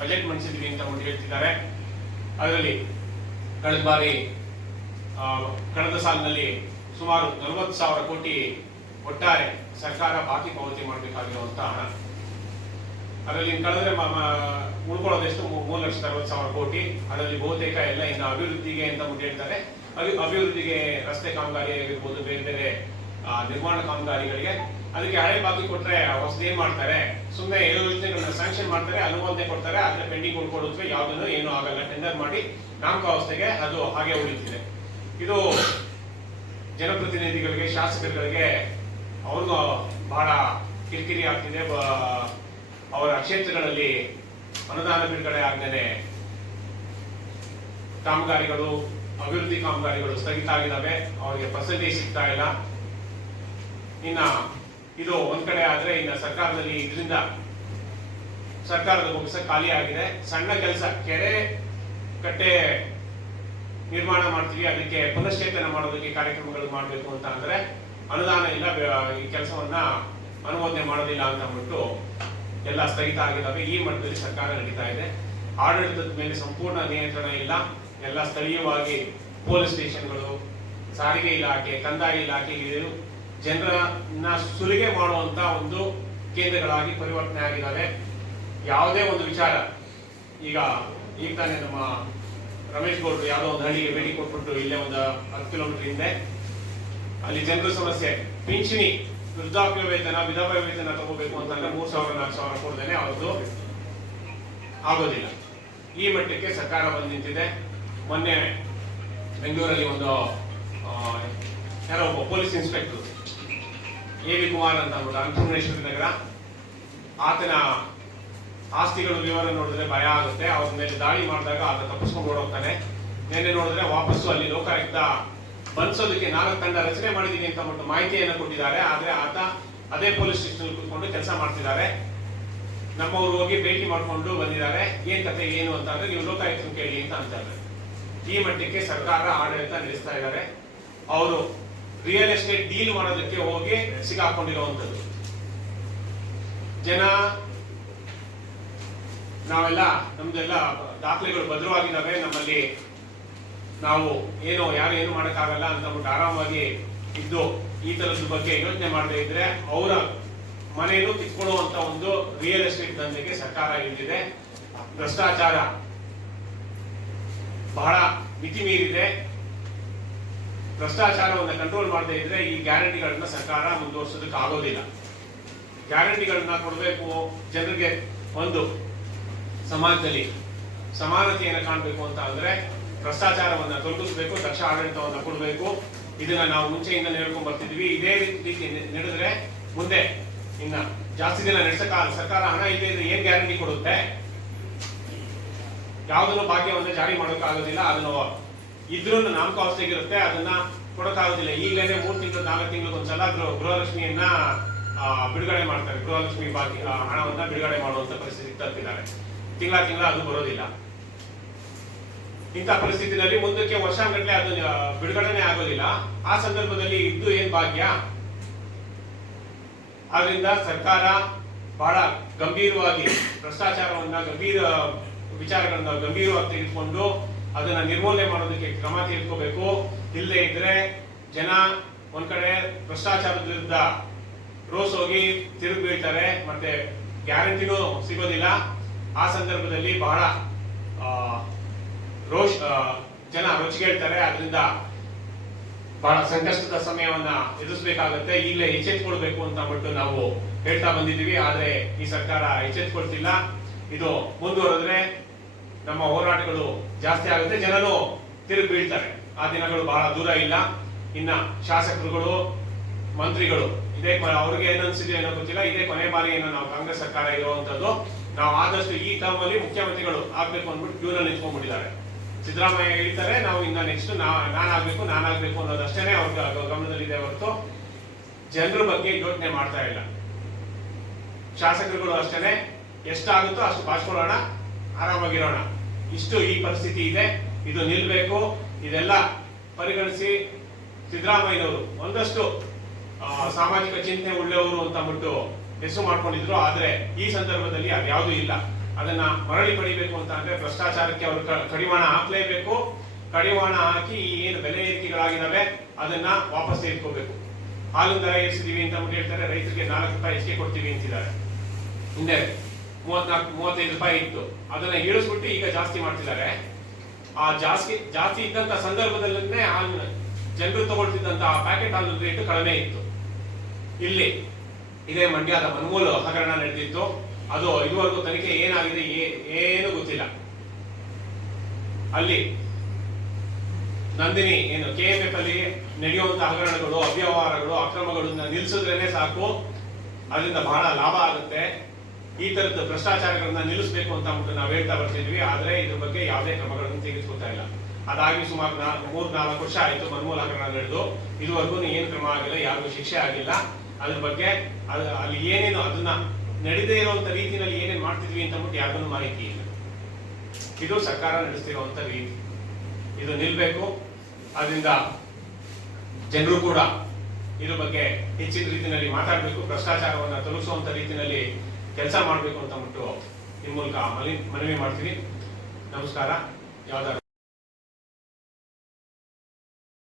Budget ಮಂಡಿಸಿದ್ವಿ ಅಂತ ಒಂದು ಹೇಳ್ತಿದ್ದಾರೆ. ಅದರಲ್ಲಿ ಕಳೆದ ಬಾರಿ ಕಳೆದ ಸಾಲಿನಲ್ಲಿ ಸುಮಾರು ನಲವತ್ತು ಸಾವಿರ ಕೋಟಿ ಒಟ್ಟಾರೆ ಸರ್ಕಾರ ಬಾಕಿ ಪಾವತಿ ಮಾಡಬೇಕಾಗಿರುವಂತಹ ಹಣ. ಅದರಲ್ಲಿ ಕಳೆದ್ರೆ ಉಳ್ಕೊಳ್ಳೋದೆಷ್ಟು ಮೂರು ಲಕ್ಷದ ಅರವತ್ತು ಸಾವಿರ ಕೋಟಿ. ಅದರಲ್ಲಿ ಬಹುತೇಕ ಎಲ್ಲ ಇನ್ನು ಅಭಿವೃದ್ಧಿಗೆ ಅಂತ ಮುಂದೆ ಹೇಳ್ತಾರೆ. ಅಭಿವೃದ್ಧಿಗೆ ರಸ್ತೆ ಕಾಮಗಾರಿ ಆಗಿರ್ಬೋದು ಬೇರೆ ಬೇರೆ ನಿರ್ಮಾಣ ಕಾಮಗಾರಿಗಳಿಗೆ ಅದಕ್ಕೆ ಹಳೆ ಬಾಕಿ ಕೊಟ್ರೆ ಹೊಸದು ಏನ್ ಮಾಡ್ತಾರೆ ಸುಮ್ಮನೆ ಏನೋ ಯೋಜನೆಗಳನ್ನ ಸ್ಯಾಂಕ್ಷನ್ ಮಾಡ್ತಾರೆ ಅನುಮೋದನೆ ಕೊಡ್ತಾರೆ ಅದನ್ನ ಪೆಂಡಿಂಗ್ ಉಳ್ಕೊಳ್ಳೋದ್ರೆ ಯಾವ್ದನ್ನು ಏನೂ ಆಗಲ್ಲ. ಟೆಂಡರ್ ಮಾಡಿ ನಾಮಕಾವಸ್ಥೆಗೆ ಅದು ಹಾಗೆ ಉಳಿತಿದೆ ಇದು ಜನಪ್ರತಿನಿಧಿಗಳಿಗೆ, ಶಾಸಕರುಗಳಿಗೆ ಅವ್ರಿಗೂ ಬಹಳ ಕಿರಿಕಿರಿ ಆಗ್ತಿದೆ. ಅವರ ಕ್ಷೇತ್ರಗಳಲ್ಲಿ ಅನುದಾನ ಬಿಡುಗಡೆ ಆಗದೇನೆ ಕಾಮಗಾರಿಗಳು, ಅಭಿವೃದ್ಧಿ ಕಾಮಗಾರಿಗಳು ಸ್ಥಗಿತ ಆಗಿದ್ದಾವೆ. ಅವರಿಗೆ ಫೆಸಿಲಿಟಿ ಸಿಗ್ತಾ ಇಲ್ಲ. ಇನ್ನ ಇದು ಒಂದ್ ಕಡೆ ಆದ್ರೆ ಈಗ ಸರ್ಕಾರದಲ್ಲಿ ಇದರಿಂದ ಸರ್ಕಾರದ ಬೊಗಸ ಖಾಲಿ ಆಗಿದೆ. ಸಣ್ಣ ಕೆಲಸ, ಕೆರೆ ಕಟ್ಟೆ ನಿರ್ಮಾಣ ಮಾಡ್ತೀವಿ. ಅದಕ್ಕೆ ಪುನಶ್ಚೇತನ ಮಾಡೋದಕ್ಕೆ ಕಾರ್ಯಕ್ರಮಗಳು ಮಾಡಬೇಕು ಅಂತ ಅಂದ್ರೆ ಅನುದಾನ ಇಲ್ಲ ಈ ಕೆಲಸವನ್ನ ಅನುಮೋದನೆ ಮಾಡೋದಿಲ್ಲ ಅಂತ ಅಂದ್ಬಿಟ್ಟು ಎಲ್ಲ ಸ್ಥಗಿತ ಆಗಿದ್ದಾವೆ ಈ ಮಟ್ಟದಲ್ಲಿ ಸರ್ಕಾರ ನಡೀತಾ ಇದೆ. ಆಡಳಿತದ ಮೇಲೆ ಸಂಪೂರ್ಣ ನಿಯಂತ್ರಣ ಇಲ್ಲ. ಎಲ್ಲ ಸ್ಥಳೀಯವಾಗಿ ಪೊಲೀಸ್ ಸ್ಟೇಷನ್ಗಳು, ಸಾರಿಗೆ ಇಲಾಖೆ, ಕಂದಾಯ ಇಲಾಖೆ ಜನರನ್ನ ಸುಲಿಗೆ ಮಾಡುವಂತ ಒಂದು ಕೇಂದ್ರಗಳಾಗಿ ಪರಿವರ್ತನೆ ಆಗಿದ್ದಾವೆ ಯಾವುದೇ ಒಂದು ವಿಚಾರ, ಈಗ ಈಗ ತಾನೇ ನಮ್ಮ ರಮೇಶ್ ಗೌಡ್ರು ಯಾವುದೋ ಒಂದು ಹಳ್ಳಿಗೆ ಭೇಟಿ ಕೊಟ್ಬಿಟ್ಟು ಇಲ್ಲೇ ಒಂದು ಹತ್ತು ಕಿಲೋಮೀಟರ್ ಹಿಂದೆ. ಅಲ್ಲಿ ಜನರ ಸಮಸ್ಯೆ, ಪಿಂಚಣಿ, ವೃದ್ಧಾಪ್ಯ ವೇತನ, ವಿಧವಾ ವೇತನ ತಗೋಬೇಕು ಅಂತಂದ್ರೆ ಮೂರ್ ಸಾವಿರ, ನಾಲ್ಕು ಸಾವಿರ ಕೊಡ್ದೇನೆ ಅವ್ರದ್ದು ಆಗೋದಿಲ್ಲ. ಈ ಮಟ್ಟಕ್ಕೆ ಸರ್ಕಾರ ಬಂದು ನಿಂತಿದೆ. ಮೊನ್ನೆ ಬೆಂಗಳೂರಲ್ಲಿ ಒಂದು ಯಾರೋ ಒಬ್ಬ ಪೊಲೀಸ್ ಇನ್ಸ್ಪೆಕ್ಟರ್ ಎ ಕುಮಾರ್ ಅಂತ ಅಂದ್ಬಿಟ್ಟು ಅನ್ನಪೂರ್ಣೇಶ್ವರಿ ನಗರ. ಆತನ ಆಸ್ತಿಗಳು ವಿವರ ನೋಡಿದ್ರೆ ಭಯ ಆಗುತ್ತೆ. ಅವ್ರ ಮೇಲೆ ದಾಳಿ ಮಾಡಿದಾಗ ಆತ ತಪ್ಪಿಸ್ಕೊಂಡು ಓಡೋಗ್ತಾನೆ. ನಿನ್ನೆ ನೋಡಿದ್ರೆ ವಾಪಸ್ಸು ಅಲ್ಲಿ ಲೋಕಾಯುಕ್ತ ಬಂಧಿಸೋದಕ್ಕೆ ನಾಲ್ಕು ತಂಡ ರಚನೆ ಮಾಡಿದ್ದೀನಿ ಅಂತ ಒಂದು ಮಾಹಿತಿಯನ್ನು ಕೊಟ್ಟಿದ್ದಾರೆ. ಆದ್ರೆ ಆತ ಅದೇ ಪೊಲೀಸ್ ಸ್ಟೇಷನ್ ಕುತ್ಕೊಂಡು ಕೆಲಸ ಮಾಡ್ತಿದ್ದಾರೆ. ನಮ್ಮವರು ಹೋಗಿ ಭೇಟಿ ಮಾಡಿಕೊಂಡು ಬಂದಿದ್ದಾರೆ. ಏನ್ ಕತೆ, ಏನು ಅಂತ ಅಂದ್ರೆ ನೀವು ಲೋಕಾಯುಕ್ತ ಕೇಳಿ ಅಂತ ಅಂತಾರೆ. ಈ ಮಟ್ಟಕ್ಕೆ ಸರ್ಕಾರ ಆಡಳಿತ ನಡೆಸ್ತಾ ಇದ್ದಾರೆ. ಅವರು ರಿಯಲ್ ಎಸ್ಟೇಟ್ ಡೀಲ್ ಮಾಡೋದಕ್ಕೆ ಹೋಗಿ ಸಿಕ್ಕಾಕೊಂಡಿರುವಂತದ್ದು ಜನ ನಾವೆಲ್ಲ, ನಮ್ದೆಲ್ಲ ದಾಖಲೆಗಳು ಭದ್ರವಾಗಿದ್ದಾವೆ, ನಮ್ಮಲ್ಲಿ ನಾವು ಏನು, ಯಾರು ಏನು ಮಾಡೋಕ್ಕಾಗಲ್ಲ ಅಂತ ಅಂದ್ಬಿಟ್ಟು ಆರಾಮಾಗಿ ಇದ್ದು ಈ ತರದ ಬಗ್ಗೆ ಯೋಚನೆ ಮಾಡದೇ ಇದ್ರೆ ಅವರ ಮನೆಯನ್ನು ಕಿತ್ಕೊಳ್ಳುವಂತ ಒಂದು ರಿಯಲ್ ಎಸ್ಟೇಟ್ ದಂಧೆಗೆ ಸರ್ಕಾರ ಇಳಿದಿದೆ ಭ್ರಷ್ಟಾಚಾರ ಬಹಳ ಮಿತಿ ಮೀರಿದೆ ಭ್ರಷ್ಟಾಚಾರವನ್ನು ಕಂಟ್ರೋಲ್ ಮಾಡದೇ ಇದ್ರೆ ಈ ಗ್ಯಾರಂಟಿಗಳನ್ನ ಸರ್ಕಾರ ಮುಂದುವರ್ಸೋದಕ್ಕೆ ಆಗೋದಿಲ್ಲ. ಗ್ಯಾರಂಟಿಗಳನ್ನ ಕೊಡಬೇಕು ಜನರಿಗೆ ಒಂದು ಸಮಾಜದಲ್ಲಿ ಸಮಾನತೆಯನ್ನು ಕಾಣಬೇಕು ಅಂತ ಅಂದ್ರೆ ಭ್ರಷ್ಟಾಚಾರವನ್ನ ತೊಲಗಿಸಬೇಕು ದಕ್ಷ ಆಡಳಿತವನ್ನು ಕೊಡಬೇಕು. ಇದನ್ನ ನಾವು ಮುಂಚೆಯಿಂದ ಹೇಳ್ಕೊಂಡ್ ಬರ್ತಿದ್ವಿ. ಇದೇ ರೀತಿ ನಡೆದ್ರೆ ಮುಂದೆ ಇನ್ನ ಜಾಸ್ತಿ ದಿನ ನಡೆಸಕ ಸರ್ಕಾರ ಹಣ ಇದ್ರೆ ಏನ್ ಗ್ಯಾರಂಟಿ ಕೊಡುತ್ತೆ? ಯಾವುದನ್ನು ಭಾಗ್ಯವನ್ನು ಜಾರಿ ಮಾಡೋಕ್ಕಾಗೋದಿಲ್ಲ, ಅದನ್ನು ಇದ್ರೂ ನಾಮಕಾವಸ್ಥೆಗಿರುತ್ತೆ ಅದನ್ನ ಕೊಡೋಕ್ಕಾಗೋದಿಲ್ಲ. ಈಗಲೇ ಮೂರ್ ತಿಂಗಳು, ನಾಲ್ಕು ತಿಂಗಳು ಒಂದ್ಸಲ ಗೃಹ, ಗೃಹಲಕ್ಷ್ಮಿಯನ್ನ ಬಿಡುಗಡೆ ಮಾಡ್ತಾರೆ. ಗೃಹಲಕ್ಷ್ಮಿ ಬಾಕಿ ಹಣವನ್ನ ಬಿಡುಗಡೆ ಮಾಡುವಂತ ಪರಿಸ್ಥಿತಿ ತರ್ತಿದ್ದಾರೆ ತಿಂಗಳ ತಿಂಗಳ ಅದು ಬರೋದಿಲ್ಲ. ಇಂಥ ಪರಿಸ್ಥಿತಿನಲ್ಲಿ ಮುಂದಕ್ಕೆ ವರ್ಷಾಂಗಟ್ಲೆ ಅದು ಬಿಡುಗಡೆನೆ ಆಗೋದಿಲ್ಲ. ಆ ಸಂದರ್ಭದಲ್ಲಿ ಇದ್ದು ಏನ್ ಭಾಗ್ಯ? ಆದ್ರಿಂದ ಸರ್ಕಾರ ಬಹಳ ಗಂಭೀರವಾಗಿ ಭ್ರಷ್ಟಾಚಾರವನ್ನ ಗಂಭೀರ ವಿಚಾರಗಳನ್ನ ಗಂಭೀರವಾಗಿ ತೆಗೆದುಕೊಂಡು ಅದನ್ನ ನಿರ್ಮೂಲನೆ ಮಾಡೋದಕ್ಕೆ ಕ್ರಮ ತೆಗೆದುಕೋಬೇಕು. ಇಲ್ಲದೆ ಇದ್ರೆ ಜನ ಒಂದ್ ಕಡೆ ಭ್ರಷ್ಟಾಚಾರದ ವಿರುದ್ಧ ರೋಸ್ ಹೋಗಿ ತಿರುಗಿ ಬೀಳ್ತಾರೆ. ಮತ್ತೆ ಗ್ಯಾರಂಟಿನೂ ಸಿಗೋದಿಲ್ಲ. ಆ ಸಂದರ್ಭದಲ್ಲಿ ಬಹಳ ರೋಷ್ ಜನ ರೊಚ್ಚಿಗೇಳ್ತಾರೆ ಅದರಿಂದ ಬಹಳ ಸಂಕಷ್ಟದ ಸಮಯವನ್ನ ಎದುರಿಸಬೇಕಾಗುತ್ತೆ. ಈಗಲೇ ಎಚ್ಚೆತ್ಕೊಳ್ಬೇಕು ಅಂತ ಬಿಟ್ಟು ನಾವು ಹೇಳ್ತಾ ಬಂದಿದ್ದೀವಿ. ಆದ್ರೆ ಈ ಸರ್ಕಾರ ಎಚ್ಚೆತ್ಕೊಳ್ತಿಲ್ಲ. ಇದು ಮುಂದುವರೆದ್ರೆ ನಮ್ಮ ಹೋರಾಟಗಳು ಜಾಸ್ತಿ ಆಗುತ್ತೆ. ಜನರು ತಿರುಗಿ ಬೀಳ್ತಾರೆ. ಆ ದಿನಗಳು ಬಹಳ ದೂರ ಇಲ್ಲ. ಇನ್ನ ಶಾಸಕರುಗಳು, ಮಂತ್ರಿಗಳು, ಇದೇ ಅವ್ರಿಗೆ ಏನನ್ಸಿದೆ ಏನೋ ಗೊತ್ತಿಲ್ಲ. ಇದೇ ಕೊನೆ ಬಾರಿ ಏನೋ ನಾವು ಕಾಂಗ್ರೆಸ್ ಸರ್ಕಾರ ಇರುವಂತದ್ದು. ನಾವು ಆದಷ್ಟು ಈ ಟರ್ಮ್ ಅಲ್ಲಿ ಮುಖ್ಯಮಂತ್ರಿಗಳು ಆಗ್ಬೇಕು ಅಂದ್ಬಿಟ್ಟು ಕ್ಯೂನ ನಿಂತ್ಕೊಂಡ್ಬಿಟ್ಟಿದ್ದಾರೆ. ಸಿದ್ದರಾಮಯ್ಯ ಹೇಳ್ತಾರೆ, ನಾವು ಇನ್ನ ನೆಕ್ಸ್ಟ್ ನಾನಾಗ್ಬೇಕು ನಾನಾಗ್ಬೇಕು ಅನ್ನೋದಷ್ಟೇ ಅವ್ರ ಗಮನದಲ್ಲಿದೆ ಹೊರತು. ಜನರ ಬಗ್ಗೆ ಯೋಚನೆ ಮಾಡ್ತಾ ಇಲ್ಲ. ಶಾಸಕರುಗಳು ಅಷ್ಟೇನೆ. ಎಷ್ಟಾಗುತ್ತೋ ಅಷ್ಟು ಬಾಚ್ಕೊಳ್ಳೋಣ ಆರಾಮಾಗಿರೋಣ. ಇಷ್ಟು ಈ ಪರಿಸ್ಥಿತಿ ಇದೆ. ಇದು ನಿಲ್ಬೇಕು. ಇದೆಲ್ಲ ಪರಿಗಣಿಸಿ ಸಿದ್ದರಾಮಯ್ಯನವರು ಒಂದಷ್ಟು ಸಾಮಾಜಿಕ ಚಿಂತನೆ ಉಳ್ಳವರು ಅಂತ ಅಂದ್ಬಿಟ್ಟು ಹೆಸರು ಮಾಡ್ಕೊಂಡಿದ್ರು. ಆದ್ರೆ ಈ ಸಂದರ್ಭದಲ್ಲಿ ಅದ್ಯಾವುದೂ ಇಲ್ಲ. ಅದನ್ನ ಮರಳಿ ಪಡಿಬೇಕು ಅಂತ ಅಂದ್ರೆ ಭ್ರಷ್ಟಾಚಾರಕ್ಕೆ ಅವರು ಕಡಿವಾಣ ಹಾಕ್ಲೇಬೇಕು. ಕಡಿವಾಣ ಹಾಕಿ ಈ ಏನು ಬೆಲೆ ಏರಿಕೆಗಳಾಗಿದ್ದಾವೆ ಅದನ್ನ ವಾಪಸ್ ತೆಗೆದುಕೋಬೇಕು. ಹಾಲು ದರ ಏರಿಸಿದೀವಿ ಅಂತ ಹೇಳ್ತಾರೆ. ರೈತರಿಗೆ ನಾಲ್ಕು ರೂಪಾಯಿ ಹೆಚ್ಚಿಗೆ ಕೊಡ್ತೀವಿ ಅಂತಿದ್ದಾರೆ. ಹಿಂದೆ ಮೂವತ್ನಾಲ್ಕು, ಮೂವತ್ತೈದು ರೂಪಾಯಿ ಇತ್ತು. ಅದನ್ನ ಇಳಿಸ್ಬಿಟ್ಟು ಈಗ ಜಾಸ್ತಿ ಮಾಡ್ತಿದ್ದಾರೆ. ಆ ಜಾಸ್ತಿ ಜಾಸ್ತಿ ಇದ್ದಂತ ಸಂದರ್ಭದಲ್ಲೇ ಆ ಜನರು ತಗೊಳ್ತಿದ್ದಂತ ಪ್ಯಾಕೆಟ್ ಹಾಲು ರೇಟ್ ಕಡಿಮೆ ಇತ್ತು. ಇಲ್ಲಿ, ಇದೇ ಮಂಡ್ಯದ ಮನ್ಮೂಲು ಹಗರಣ ನಡೆದಿತ್ತು. ಅದು ಇದುವರೆಗೂ ತನಿಖೆ ಏನಾಗಿದೆ ಏನು ಗೊತ್ತಿಲ್ಲ. ಅಲ್ಲಿ ನಂದಿನಿ, ಏನು ಕೆ ಎಂ ಅಲ್ಲಿ ನಡೆಯುವಂತಹ ಹಗರಣಗಳು, ಅವ್ಯವಹಾರಗಳು, ಅಕ್ರಮಗಳನ್ನ ನಿಲ್ಲಿಸಿದ್ರೇನೆ ಸಾಕು. ಅದರಿಂದ ಬಹಳ ಲಾಭ ಆಗುತ್ತೆ. ಈ ತರದ ಭ್ರಷ್ಟಾಚಾರಗಳನ್ನ ನಿಲ್ಲಿಸಬೇಕು ಅಂತ ಅಂದ್ಬಿಟ್ಟು ನಾವು ಹೇಳ್ತಾ ಬರ್ತಿದ್ವಿ. ಆದ್ರೆ ಇದ್ರ ಬಗ್ಗೆ ಯಾವುದೇ ಕ್ರಮಗಳನ್ನು ತೆಗೆದುಕೊಳ್ತಾ ಇಲ್ಲ. ಅದಾಗಿ ಸುಮಾರು ಮೂರ್ ನಾಲ್ಕು ವರ್ಷ ಆಯ್ತು ಮನ್ಮೂಲ ಹಗರಣ ನಡೆದು. ಇದುವರೆಗೂ ಏನು ಕ್ರಮ ಆಗಿಲ್ಲ, ಯಾರಿಗೂ ಶಿಕ್ಷೆ ಆಗಿಲ್ಲ. ಅದ್ರ ಬಗ್ಗೆ ಅಲ್ಲಿ ಏನೇನು ಅದನ್ನ ನಡೆದೇ ಇರುವಂತ ರೀತಿಯಲ್ಲಿ ಏನೇನು ಮಾಡ್ತಿದ್ವಿ ಅಂತ ಅಂದ್ಬಿಟ್ಟು ಯಾರಿಗೂ ಮಾಹಿತಿ ಇಲ್ಲ. ಇದು ಸರ್ಕಾರ ನಡೆಸ್ತಿರುವಂತ ರೀತಿ. ಇದು ನಿಲ್ಬೇಕು. ಅದರಿಂದ ಜನರು ಕೂಡ ಇದ್ರ ಬಗ್ಗೆ ಹೆಚ್ಚಿನ ರೀತಿಯಲ್ಲಿ ಮಾತಾಡಬೇಕು, ಭ್ರಷ್ಟಾಚಾರವನ್ನು ತೊಲಗಿಸುವಂತ ರೀತಿಯಲ್ಲಿ ಕೆಲಸ ಮಾಡಬೇಕು ಅಂತ ಅಂದ್ಬಿಟ್ಟು ನಿಮ್ಮ ಮೂಲಕ ಮನವಿ ಮಾಡ್ತೀನಿ ನಮಸ್ಕಾರ. ಯಾವ್ದಾದ್ರು